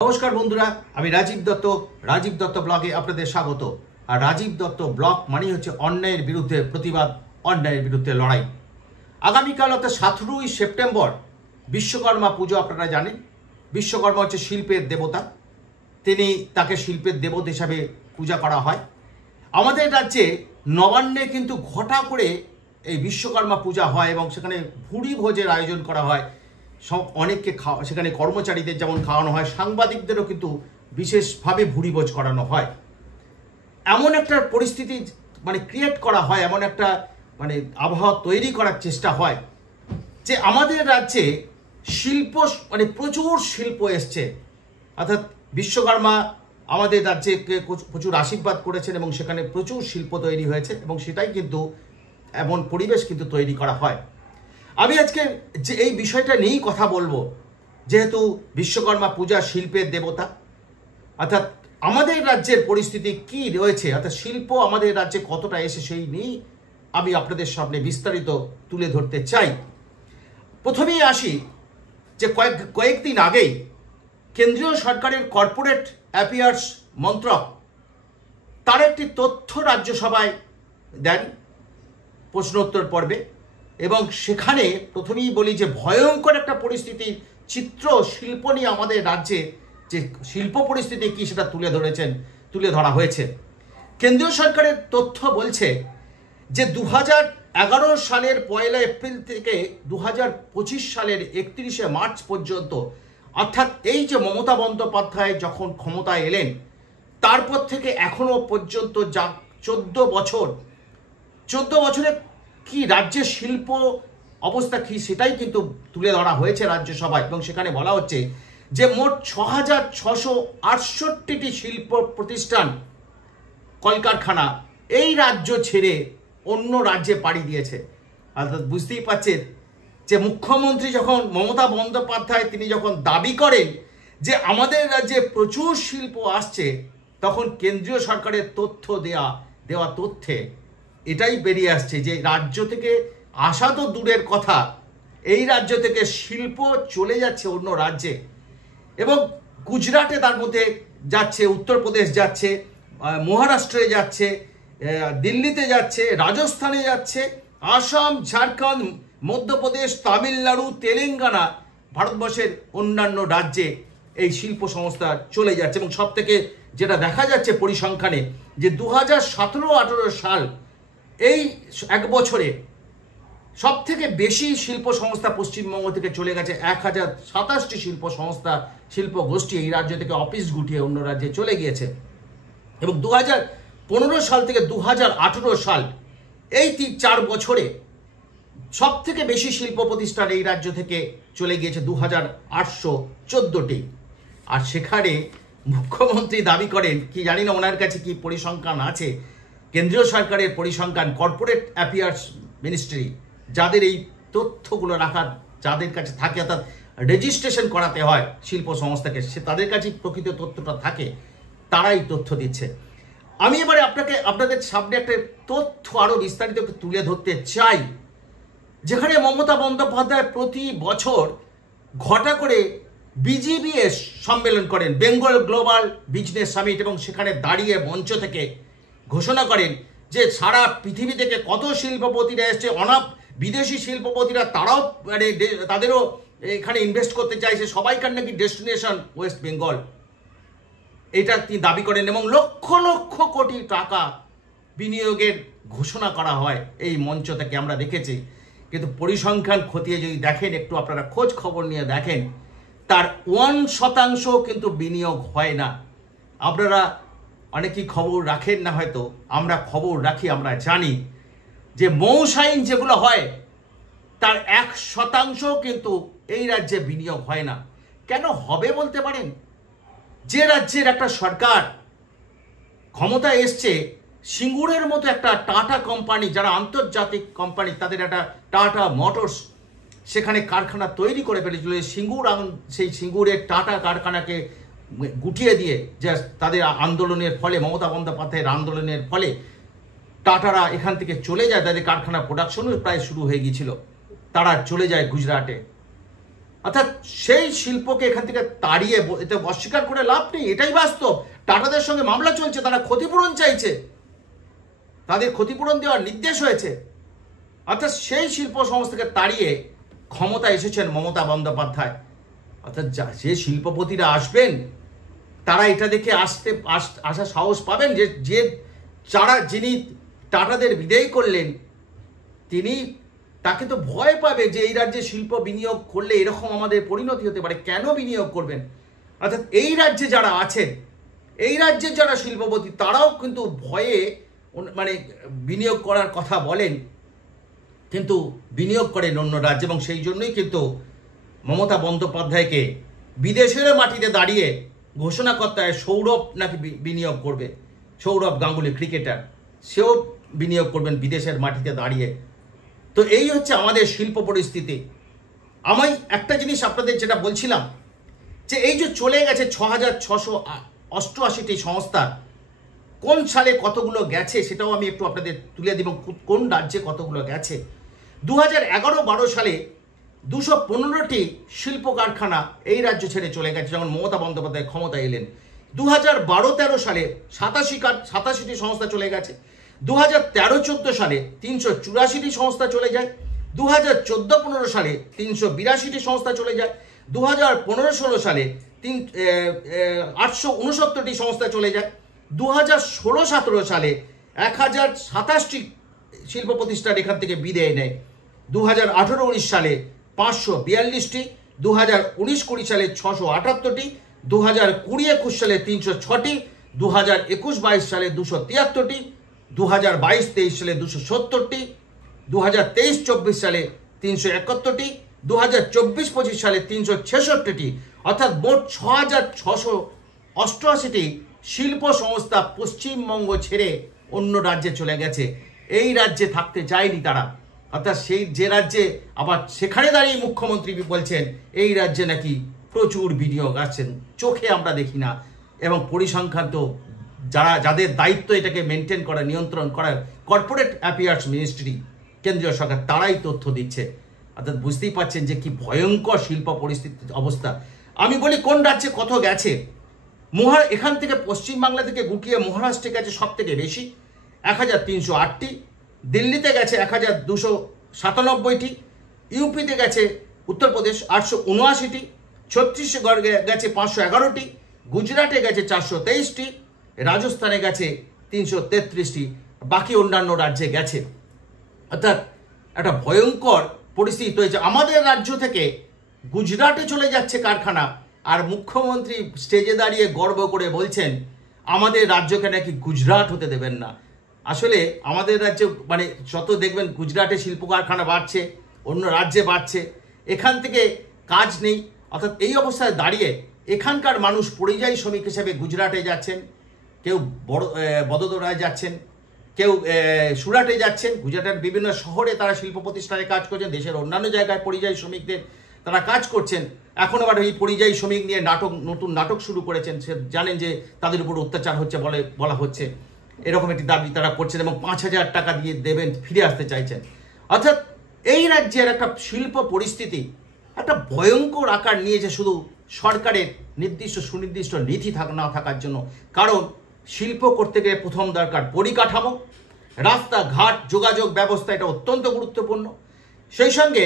নমস্কার বন্ধুরা, আমি রাজীব দত্ত ব্লগে আপনাদের স্বাগত। আর রাজীব দত্ত ব্লগ মানে হচ্ছে অন্যায়ের বিরুদ্ধে প্রতিবাদ, অন্যায়ের বিরুদ্ধে লড়াই। আগামীকাল অর্থাৎ 17ই সেপ্টেম্বর বিশ্বকর্মা পুজো। আপনারা জানেন বিশ্বকর্মা হচ্ছে শিল্পের দেবতা, তাকে শিল্পের দেবতা হিসাবে পূজা করা হয়। আমাদের রাজ্যে নবান্নে কিন্তু ঘটা করে এই বিশ্বকর্মা পূজা হয় এবং সেখানে ভুরি ভোজের আয়োজন করা হয়। অনেককে সেখানে কর্মচারীদের যেমন খাওয়ানো হয়, সাংবাদিকদেরও কিন্তু বিশেষভাবে ভুরিভোজ করানো হয়। এমন একটা পরিস্থিতি ক্রিয়েট করা হয়, এমন একটা আবহাওয়া তৈরি করার চেষ্টা হয় যে আমাদের রাজ্যে শিল্প প্রচুর শিল্প এসছে। অর্থাৎ বিশ্বকর্মা আমাদের রাজ্যে প্রচুর আশীর্বাদ করেছেন এবং সেখানে প্রচুর শিল্প তৈরি হয়েছে এবং সেটাই কিন্তু এমন পরিবেশ কিন্তু তৈরি করা হয়। আমি আজকে যে এই বিষয়টা নিয়েই কথা বলবো, যেহেতু বিশ্বকর্মা পূজা শিল্পের দেবতা, অর্থাৎ আমাদের রাজ্যের পরিস্থিতি কি রয়েছে, অর্থাৎ শিল্প আমাদের রাজ্যে কতটা এসে সেই নিয়েই আমি আপনাদের সামনে বিস্তারিত তুলে ধরতে চাই। প্রথমেই আসি যে কয়েকদিন আগেই কেন্দ্রীয় সরকারের কর্পোরেট অ্যাফেয়ার্স মন্ত্রক তার একটি তথ্য রাজ্যসভায় দেন প্রশ্নোত্তর পর্বে, এবং সেখানে প্রথমেই বলি যে ভয়ঙ্কর একটা পরিস্থিতির চিত্র শিল্প নিয়ে আমাদের রাজ্যে যে শিল্প পরিস্থিতি কি সেটা তুলে ধরা হয়েছে। কেন্দ্রীয় সরকারের তথ্য বলছে যে 2011 সালের 1 এপ্রিল থেকে 2025 সালের 31 মার্চ পর্যন্ত, অর্থাৎ এই যে মমতা বন্দ্যোপাধ্যায় যখন ক্ষমতায় এলেন তারপর থেকে এখনো পর্যন্ত যা 14 বছরে কি রাজ্যের শিল্প অবস্থা কি সেটাই কিন্তু তুলে ধরা হয়েছে রাজ্যসভায়। এবং সেখানে বলা হচ্ছে যে মোট 6668টি শিল্প প্রতিষ্ঠান কলকারখানা এই রাজ্য ছেড়ে অন্য রাজ্যে পাড়ি দিয়েছে। অর্থাৎ বুঝতেই পারছেন যে মুখ্যমন্ত্রী যখন মমতা বন্দ্যোপাধ্যায় তিনি যখন দাবি করেন যে আমাদের রাজ্যে প্রচুর শিল্প আসছে, তখন কেন্দ্রীয় সরকারের দেওয়া তথ্যে এটাই বেরিয়ে আসছে যে রাজ্য থেকে আসা তো দূরের কথা, এই রাজ্য থেকে শিল্প চলে যাচ্ছে অন্য রাজ্যে। এবং গুজরাটে তার মধ্যে যাচ্ছে, উত্তরপ্রদেশ যাচ্ছে, মহারাষ্ট্রে যাচ্ছে, দিল্লিতে যাচ্ছে, রাজস্থানে যাচ্ছে, আসাম, ঝাড়খণ্ড, মধ্যপ্রদেশ, তামিলনাড়ু, তেলেঙ্গানা, ভারতবর্ষের অন্যান্য রাজ্যে এই শিল্প সংস্থা চলে যাচ্ছে। এবং সব থেকে যেটা দেখা যাচ্ছে পরিসংখ্যানে যে 2017-18 সাল এই এক বছরে সব থেকে বেশি শিল্প সংস্থা পশ্চিমবঙ্গ থেকে চলে গেছে। 1027টি শিল্প সংস্থা, শিল্প গোষ্ঠী এই রাজ্য থেকে অফিস গুটিয়ে অন্য রাজ্যে চলে গিয়েছে। এবং 2015 সাল থেকে 2018 সাল এই 4 বছরে সব থেকে বেশি শিল্প প্রতিষ্ঠান এই রাজ্য থেকে চলে গিয়েছে 2814টি। আর সেখানে মুখ্যমন্ত্রী দাবি করেন, কি জানি না ওনার কাছে কি পরিসংখ্যান আছে, কেন্দ্রীয় সরকারের পরিসংখ্যান, কর্পোরেট অ্যাফেয়ার্স মিনিস্ট্রি যাদের এই তথ্যগুলো যাদের কাছে থাকে, অর্থাৎ রেজিস্ট্রেশন করাতে হয় শিল্প সংস্থাকে, তাদের কাছে প্রকৃত তথ্যটা থাকে, তারাই তথ্য দিচ্ছে। আমি এবারে আপনাদের সামনে একটা তথ্য আরো বিস্তারিত তুলে ধরতে চাই, যেখানে মমতা বন্দ্যোপাধ্যায় প্রতি বছর ঘটা করে BGBS সম্মেলন করেন, বেঙ্গল গ্লোবাল বিজনেস সামিট, এবং সেখানে দাঁড়িয়ে মঞ্চ থেকে ঘোষণা করেন যে সারা পৃথিবী থেকে কত শিল্পপতিরা এসছে, বিদেশি শিল্পপতিরা তারাও তাদেরও এখানে ইনভেস্ট করতে চাইছে, সবাইকার নাকি ডেস্টিনেশন ওয়েস্ট বেঙ্গল, এটা তিনি দাবি করেন। এবং লক্ষ লক্ষ কোটি টাকা বিনিয়োগের ঘোষণা করা হয় এই মঞ্চ থেকে, আমরা দেখেছি। কিন্তু পরিসংখ্যান খতিয়ে যদি দেখেন, একটু আপনারা খোঁজ খবর নিয়ে দেখেন, তার 1% কিন্তু বিনিয়োগ হয় না। আপনারা অনেকেই খবর রাখেন না, হয়তো আমরা খবর রাখি, আমরা জানি যে মৌসাইন যেগুলো হয় তার 1% কিন্তু এই রাজ্যে বিনিয়োগ হয় না। কেন হবে বলতে পারেন? যে রাজ্যের একটা সরকার ক্ষমতায় এসছে, সিঙ্গুরের মতো একটা টাটা কোম্পানি, যারা আন্তর্জাতিক কোম্পানি, তাদের একটা টাটা মোটরস সেখানে কারখানা তৈরি করে ফেলেছিল, সেই সিঙ্গুরের টাটা কারখানাকে গুটিয়ে দিয়ে, যে তাদের আন্দোলনের ফলে, মমতা বন্দ্যোপাধ্যায়ের আন্দোলনের ফলে টাটারা এখান থেকে চলে যায়, তাদের কারখানা প্রোডাকশনও প্রায় শুরু হয়ে গিয়েছিল, তারা চলে যায় গুজরাটে। অর্থাৎ সেই শিল্পকে এখান থেকে তাড়িয়ে, এতে অস্বীকার করে লাভ নেই, এটাই বাস্তব। টাটাদের সঙ্গে মামলা চলছে, তারা ক্ষতিপূরণ চাইছে, তাদের ক্ষতিপূরণ দেওয়ার নির্দেশ হয়েছে। অর্থাৎ সেই শিল্প সংস্থাকে তাড়িয়ে ক্ষমতা এসেছেন মমতা বন্দ্যোপাধ্যায়। অর্থাৎ যে শিল্পপতিরা আসবেন তারা এটা দেখে আসা সাহস পাবেন যে যিনি টাটাদের বিদায় করলেন তিনি, তাকে তো ভয় পাবে যে এই রাজ্যে শিল্প বিনিয়োগ করলে এরকম আমাদের পরিণতি হতে পারে, কেন বিনিয়োগ করবেন। অর্থাৎ এই রাজ্যে যারা আছেন, এই রাজ্যের যারা শিল্পপতি, তারাও কিন্তু ভয়ে মানে বিনিয়োগ করার কথা বলেন, কিন্তু বিনিয়োগ করেন অন্য রাজ্যে। এবং সেই জন্যই কিন্তু মমতা বন্দ্যোপাধ্যায়কে বিদেশের মাটিতে দাঁড়িয়ে ঘোষণা করতে হয় সৌরভ নাকি বিনিয়োগ করবে। সৌরভ গাঙ্গুলি ক্রিকেটার, সেও বিনিয়োগ করবেন বিদেশের মাটিতে দাঁড়িয়ে। তো এই হচ্ছে আমাদের শিল্প পরিস্থিতি। আমি একটা জিনিস আপনাদের যেটা বলছিলাম, যে এই যে চলে গেছে 6688টি সংস্থা, কোন সালে কতগুলো গেছে সেটাও আমি একটু আপনাদের তুলে দিব, কোন রাজ্যে কতগুলো গেছে। 2011-12 সালে 215টি শিল্প কারখানা এই রাজ্য ছেড়ে চলে গেছে যখন মমতা বন্দ্যোপাধ্যায় ক্ষমতা এলেন। 2012-13 সালে 87টি সংস্থা চলে গেছে। 2013-14 সালে 384টি সংস্থা চলে যায়। 2014-15 সালে 382টি সংস্থা চলে যায়। 2015-16 সালে 869টি সংস্থা চলে যায়। 2016-17 সালে 1027টি শিল্প প্রতিষ্ঠান এখান থেকে বিদায় নেয়। 2018-19 সালে 542টি, 2019-20 সালে 678টি, 2020-21 সালে 306টি, 2021-22 সালে 273টি, 2022-23 সালে 270টি, 2023-24 সালে 371টি, 2024-25 সালে 366টি, অর্থাৎ মোট 6688টি শিল্প সংস্থা পশ্চিমবঙ্গ ছেড়ে অন্য রাজ্যে চলে গেছে। এই রাজ্যে থাকতে চায়নি তারা। অর্থাৎ সেই যে রাজ্যে, আবার সেখানে দাঁড়িয়ে মুখ্যমন্ত্রী বলছেন এই রাজ্যে নাকি প্রচুর বিনিয়োগ আসছেন, চোখে আমরা দেখি না। এবং পরিসংখ্যান তো যাদের দায়িত্ব এটাকে মেনটেন করা, নিয়ন্ত্রণ করার, কর্পোরেট অ্যাফেয়ার্স মিনিস্ট্রি, কেন্দ্রীয় সরকার, তারাই তথ্য দিচ্ছে। অর্থাৎ বুঝতেই পারছেন যে কি ভয়ঙ্কর শিল্প পরিস্থিতির অবস্থা। আমি বলি কোন রাজ্যে কত গেছে। এখান থেকে পশ্চিমবাংলা থেকে গুটিয়ে মহারাষ্ট্রে গেছে সব থেকে বেশি, 1308টি। দিল্লিতে গেছে 1297টি। ইউপিতে গেছে উত্তরপ্রদেশ 879টি। ছত্তিশগড় গেছে 511টি। গুজরাটে গেছে 423টি। রাজস্থানে গেছে 333টি। বাকি অন্যান্য রাজ্যে গেছে। অর্থাৎ একটা ভয়ঙ্কর পরিস্থিতি হয়েছে। আমাদের রাজ্য থেকে গুজরাটে চলে যাচ্ছে কারখানা, আর মুখ্যমন্ত্রী স্টেজে দাঁড়িয়ে গর্ব করে বলছেন আমাদের রাজ্যকে নাকি গুজরাট হতে দেবেন না। আসলে আমাদের রাজ্যে মানে যত দেখবেন গুজরাটে শিল্প কারখানা বাড়ছে, অন্য রাজ্যে বাড়ছে, এখান থেকে কাজ নেই। অর্থাৎ এই অবস্থায় দাঁড়িয়ে এখানকার মানুষ পরিযায়ী শ্রমিক হিসেবে গুজরাটে যাচ্ছেন, কেউ বদোদরায় যাচ্ছেন, কেউ সুরাটে যাচ্ছেন। গুজরাটের বিভিন্ন শহরে তারা শিল্প প্রতিষ্ঠানে কাজ করছেন, দেশের অন্যান্য জায়গায় পরিযায়ী শ্রমিকদের তারা কাজ করছেন। এখন আবার এই পরিযায়ী শ্রমিক নিয়ে নতুন নাটক শুরু করেছেন। সে জানেন যে তাদের উপর অত্যাচার হচ্ছে বলা হচ্ছে, এরকম একটি দাবি তারা করছেন এবং 5000 টাকা দিয়ে দেবেন, ফিরে আসতে চাইছেন। অর্থাৎ এই রাজ্যের একটা শিল্প পরিস্থিতি একটা ভয়ঙ্কর আকার নিয়েছে শুধু সরকারের সুনির্দিষ্ট নীতি না থাকার জন্য। কারণ শিল্প করতে গেলে প্রথম দরকার পরিকাঠামো, রাস্তাঘাট, যোগাযোগ ব্যবস্থা, এটা অত্যন্ত গুরুত্বপূর্ণ। সেই সঙ্গে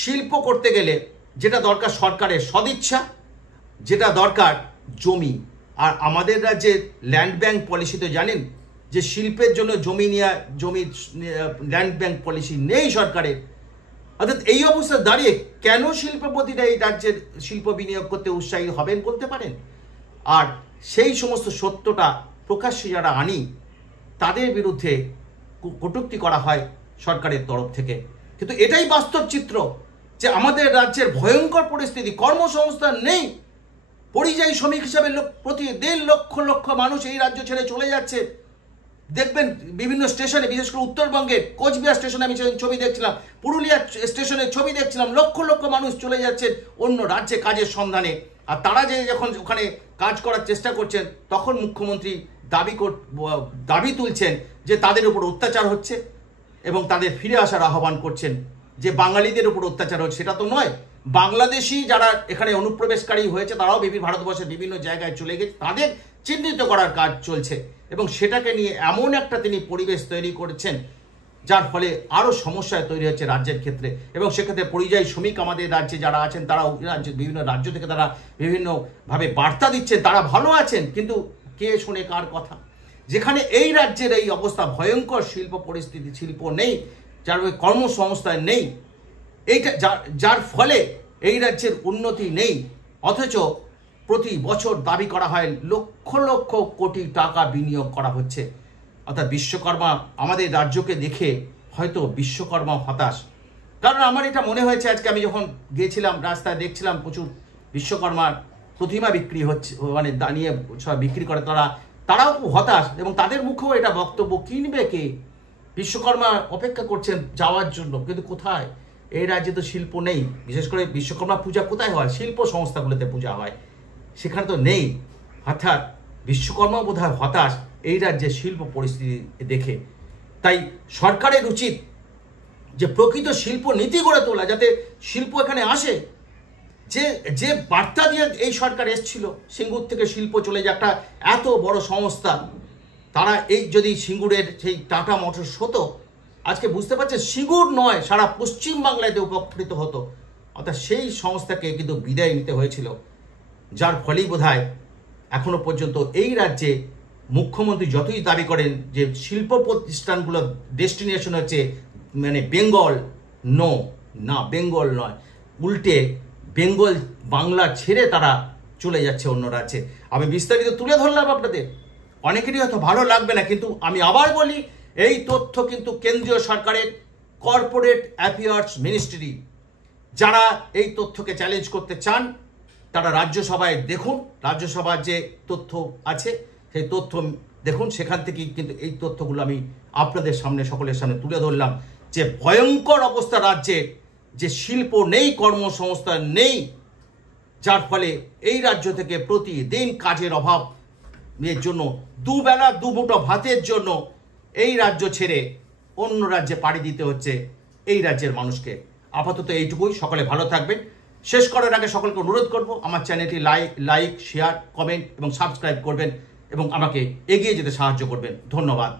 শিল্প করতে গেলে যেটা দরকার সরকারের সদিচ্ছা, যেটা দরকার জমি। আর আমাদের রাজ্যের ল্যান্ড ব্যাংক পলিসি তো জানেন যে শিল্পের জন্য জমি ল্যান্ড ব্যাংক পলিসি নেই সরকারের। অর্থাৎ এই অবস্থায় দাঁড়িয়ে কেন শিল্পপতিরা এই রাজ্যের শিল্প বিনিয়োগ করতে উৎসাহী হবেন বলতে পারেন? আর সেই সমস্ত সত্যটা প্রকাশ্যে যারা আনি তাদের বিরুদ্ধে কটূক্তি করা হয় সরকারের তরফ থেকে। কিন্তু এটাই বাস্তব চিত্র যে আমাদের রাজ্যের ভয়ঙ্কর পরিস্থিতি, কর্মসংস্থান নেই। পরিযায়ী শ্রমিক হিসাবে প্রতি 1.5 লক্ষ মানুষ এই রাজ্য ছেড়ে চলে যাচ্ছে। দেখবেন বিভিন্ন স্টেশনে, বিশেষ করে উত্তরবঙ্গের কোচবিহার স্টেশনে আমি ছবি দেখছিলাম, পুরুলিয়া স্টেশনের ছবি দেখছিলাম, লক্ষ মানুষ চলে যাচ্ছেন অন্য রাজ্যে কাজের সন্ধানে। আর তারা যে যখন ওখানে কাজ করার চেষ্টা করছেন তখন মুখ্যমন্ত্রী দাবি তুলছেন যে তাদের উপর অত্যাচার হচ্ছে এবং তাদের ফিরে আসার আহ্বান করছেন। যে বাঙালিদের উপর অত্যাচার হচ্ছে সেটা তো নয়, বাংলাদেশি যারা এখানে অনুপ্রবেশকারী হয়েছে তারাও ভারতবর্ষের বিভিন্ন জায়গায় চলে গেছে, তাদের চিহ্নিত করার কাজ চলছে এবং সেটাকে নিয়ে এমন একটা তিনি পরিবেশ তৈরি করেছেন যার ফলে আরও সমস্যায় তৈরি হচ্ছে রাজ্যের ক্ষেত্রে। এবং সেক্ষেত্রে পরিযায়ী শ্রমিক আমাদের রাজ্যে যারা আছেন তারাও বিভিন্ন রাজ্য থেকে তারা বিভিন্নভাবে বার্তা দিচ্ছেন, তারা ভালো আছেন, কিন্তু কে শোনে কার কথা। যেখানে এই রাজ্যের এই অবস্থা, ভয়ঙ্কর শিল্প পরিস্থিতি, শিল্প নেই, যার কর্মসংস্থান নেই, এইটা যার ফলে এই রাজ্যের উন্নতি নেই, অথচ প্রতি বছর দাবি করা হয় লক্ষ লক্ষ কোটি টাকা বিনিয়োগ করা হচ্ছে। অর্থাৎ বিশ্বকর্মা আমাদের রাজ্যকে দেখে হয়তো বিশ্বকর্মা হতাশ। কারণ আমার এটা মনে হয়েছে, আজকে আমি যখন গিয়েছিলাম রাস্তায় দেখছিলাম প্রচুর বিশ্বকর্মার প্রতিমা বিক্রি হচ্ছে, মানে দাঁড়িয়ে সব বিক্রি করে, তারাও খুব হতাশ এবং তাদের মুখেও এটা বক্তব্য, কিনবে কে? বিশ্বকর্মা অপেক্ষা করছেন যাওয়ার জন্য, কিন্তু কোথায়? এই রাজ্যে তো শিল্প নেই। বিশেষ করে বিশ্বকর্মা পূজা কোথায় হয়? শিল্প সংস্থাগুলোতে পূজা হয়, সেখানে তো নেই। অর্থাৎ বিশ্বকর্মা বোধহয় হতাশ এই রাজ্যের শিল্প পরিস্থিতি দেখে। তাই সরকারের উচিত যে প্রকৃত শিল্প নীতি গড়ে তোলা, যাতে শিল্প এখানে আসে। যে বার্তা দিয়ে এই সরকার এসেছিল, সিঙ্গুর থেকে শিল্প চলে যায়, একটা এত বড় সংস্থা, তারা এই যদি সিঙ্গুরের সেই টাটা মোটরস হতো, আজকে বুঝতে পারছে সিঙ্গুর নয় সারা পশ্চিম বাংলাতে উপকৃত হতো। অর্থাৎ সেই সংস্থাকে কিন্তু বিদায় নিতে হয়েছিল, যার ফলেই বোধহয় এখনো পর্যন্ত এই রাজ্যে মুখ্যমন্ত্রী যতই দাবি করেন যে শিল্প প্রতিষ্ঠানগুলোর ডেস্টিনেশন হচ্ছে মানে বেঙ্গল, না বেঙ্গল নয়, উল্টে বেঙ্গল বাংলা ছেড়ে তারা চলে যাচ্ছে অন্য রাজ্যে। আমি বিস্তারিত তুলে ধরলাম আপনাদের, অনেকেরই হয়তো ভালো লাগবে না, কিন্তু আমি আবার বলি এই তথ্য কিন্তু কেন্দ্রীয় সরকারের কর্পোরেট অ্যাফেয়ার্স মিনিস্ট্রি, যারা এই তথ্যকে চ্যালেঞ্জ করতে চান তারা রাজ্যসভায় দেখুন, রাজ্যসভার যে তথ্য আছে সেই তথ্য দেখুন, সেখান থেকেই কিন্তু এই তথ্যগুলো আমি আপনাদের সামনে সকলের সামনে তুলে ধরলাম যে ভয়ঙ্কর অবস্থা রাজ্যে, যে শিল্প নেই, কর্মসংস্থান নেই, যার ফলে এই রাজ্য থেকে প্রতিদিন কাজের অভাব এর জন্য দুবেলা দুমুঠো ভাতের জন্য এই রাজ্য ছেড়ে অন্য রাজ্যে পাড়ি দিতে হচ্ছে এই রাজ্যের মানুষকে। আপাতত এইটুকুই, সকলে ভালো থাকবেন। শেষ করার আগে সকলকে অনুরোধ করব আমার চ্যানেলটি লাইক, শেয়ার, কমেন্ট এবং সাবস্ক্রাইব করবেন এবং আমাকে এগিয়ে যেতে সাহায্য করবেন। ধন্যবাদ।